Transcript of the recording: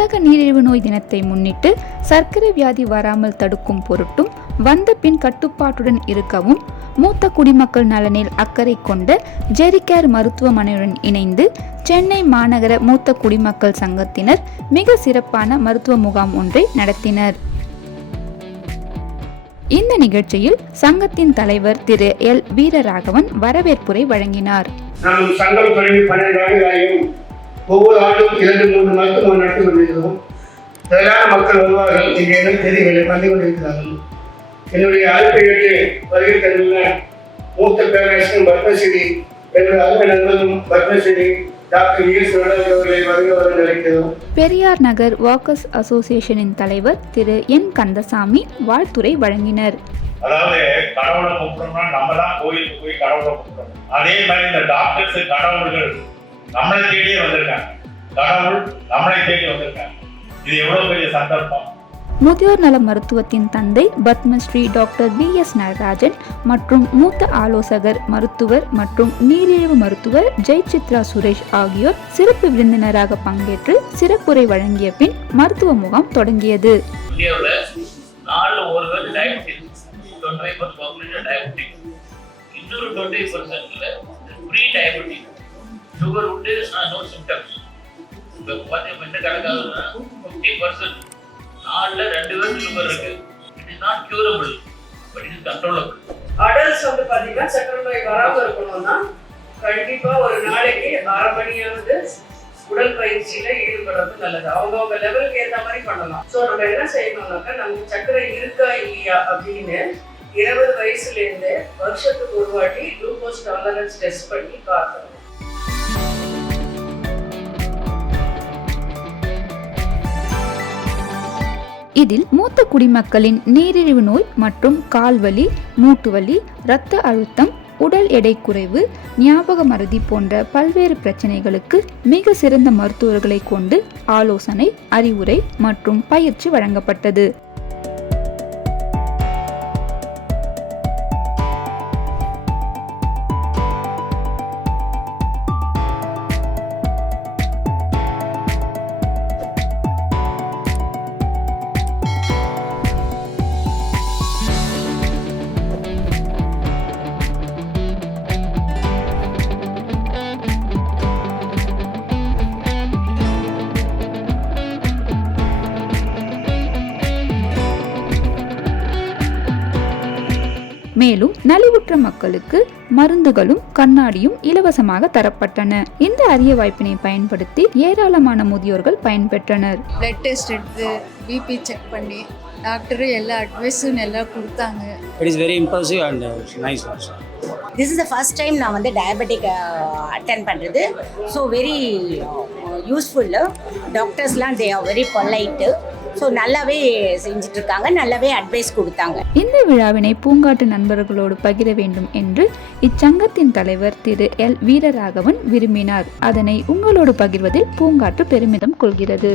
உலக நீரிழிவு நோய் தினத்தை முன்னிட்டு சர்க்கரை வியாதி வராமல் தடுக்கும் பொருட்டும் வந்த பின் கட்டுப்பாட்டுடன் இருக்கவும் மூத்த குடிமக்கள் நலனில் அக்கறை கொண்ட ஜெரிகேர் மருத்துவமனையுடன் இணைந்து சென்னை மாநகர மூத்த குடிமக்கள் சங்கத்தினர் மிக சிறப்பான மருத்துவ முகாம் ஒன்றை நடத்தினர். இந்த நிகழ்ச்சியில் சங்கத்தின் தலைவர் திரு எல் வீரராகவன் வரவேற்புரை வழங்கினார். நம் சங்கம் தொடங்கி 12 ஆண்டுகளாயும் ஒவ்வொரு ஆண்டும் 2-3 மருத்துவமனை நடத்தி கொண்டிருக்கிறோம். திரளான மக்கள் வருவார்கள். இங்கே தெரிவிகளை வந்து கொண்டிருக்கிறார்கள். என்னுடைய அழைப்பை ஏற்று வருகை தந்துள்ள மூத்த பேரரசன் பத்மஸ்ரீ என்ற அருமை நண்பரும் பத்மஸ்ரீ டாக்டர் எஸ் அவர்களை வருகிறவர்கள் நினைக்கிறோம். பெரியார் நகர் வாக்கர்ஸ் அசோசியேஷனின் தலைவர் திரு என் கந்தசாமி வாழ்த்துரை வழங்கினர். அதாவது கடவுளை கும்பிடணும்னா நம்ம தான் கோயிலுக்கு போய் கடவுளை கும்பிடணும். அதே மாதிரி இந்த டாக்டர்ஸ் கடவுள்கள் நம்மளை தேடியே வந்திருக்காங்க. கடவுள் நம்மளை தேடி வந்திருக்காங்க. இது எவ்வளவு பெரிய சந்தர்ப்பம். முதியோர் நல மருத்துவத்தின் தந்தை பத்மஸ்ரீ டாக்டர் VS நடராஜன் மற்றும் மூத்த ஆலோசகர் மருத்துவர் மற்றும் நீரிழிவு மருத்துவர் ஜெயசித்ரா சுரேஷ் ஆகியோர் சிறப்பு விருந்தினராக பங்கேற்று சிறப்புரை வழங்கிய பின் மருத்துவ முகாம் தொடங்கியது. நாலுல 2 பேர் சுகர் இருக்கு. It is not curable, but it is controllable. Adults வந்து பாத்தீங்கன்னா சர்க்கரை நோய் வராம இருக்கணும்னா கண்டிப்பா ஒரு நாளைக்கு 1/2 மணியாவது உடல் பயிற்சியில ஈடுபடுறது நல்லது. அவங்க லெவலுக்கு ஏற்ற மாதிரி பண்ணலாம். ஸோ நம்ம என்ன செய்யணும்னாக்கா நமக்கு சர்க்கரை இருக்கா இல்லையா அப்படின்னு 20 வயசுல இருந்து வருஷத்துக்கு ஒரு வாட்டி குளுக்கோஸ் டாலரன்ஸ் டெஸ்ட் பண்ணி பார்க்கணும். இதில் மூத்த குடிமக்களின் நீரிழிவு நோய் மற்றும் கால்வலி, மூட்டுவலி, இரத்த அழுத்தம், உடல் எடை குறைவு, ஞாபக மறதி போன்ற பல்வேறு பிரச்சனைகளுக்கு மிக சிறந்த மருத்துவர்களை கொண்டு ஆலோசனை, அறிவுரை மற்றும் பயிற்சி வழங்கப்பட்டது. மேலும் நலிவுற்ற மக்களுக்கு மருந்துகளும் கண்ணாடியும் இலவசமாக தரப்பட்டன. இந்த அரிய வாய்ப்பினை பயன்படுத்தி ஏராளமான முதியோர்கள் பயன்பெற்றனர். பிளட் டெஸ்ட் எடுத்து பிபி செக் பண்ணி டாக்டர் எல்லா அட்வைஸும் எல்லாம் கொடுத்தாங்க. It is very impressive and nice also. This is the first time நான் வந்து டயபெட்டிக் அட்டென்ட் பண்ணுறது. So very useful. டாக்டர்ஸ்லாம் they are very polite. So நல்லாவே செஞ்சுட்டு இருக்காங்க, நல்லாவே அட்வைஸ் கொடுத்தாங்க. இந்த விழாவினை பூங்காட்டு நண்பர்களோடு பகிர வேண்டும் என்று இச்சங்கத்தின் தலைவர் திரு எல் வீரராகவன் விரும்பினார். அதனை உங்களோடு பகிர்வதில் பூங்காட்டு பெருமிதம் கொள்கிறது.